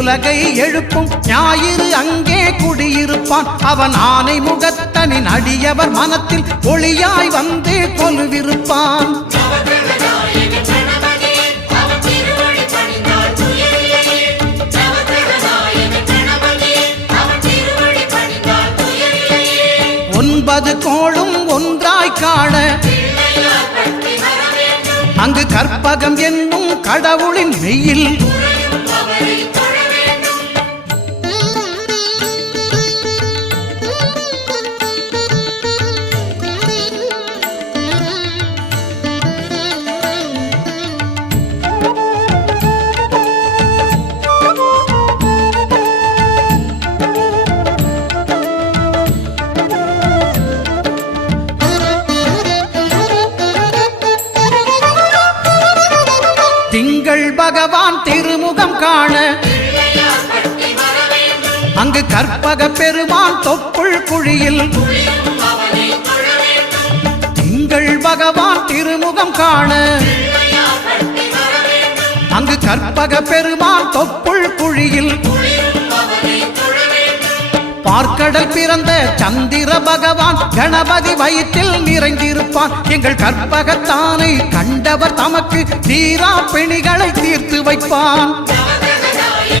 உலகை எழுப்பும் ஞாயிறு அங்கே குடியிருப்பான். அவன் ஆனை முகத்தனின் அடியவர் மனத்தில் ஒளியாய் வந்து கொலுவிருப்பான். ஒன்பது கோளும் ஒன்றாய் காண அங்கு கற்பகம் என்னும் கடவுளின் மெய்யில் திங்கள் பகவான் திருமுகம் காண அங்கு கற்பக பெருமான் தொப்புள் குழியில் திங்கள் பகவான் திருமுகம் காண அங்கு கற்பக பெருமான் தொப்புள் குழியில் பார்க்கடல் பிறந்த சந்திர பகவான் கணபதி வயிற்றில் நிறைந்திருப்பான். எங்கள் கற்பகத்தானை கண்டவர் தமக்கு தீரா பிணிகளை தீர்த்து வைப்பான்.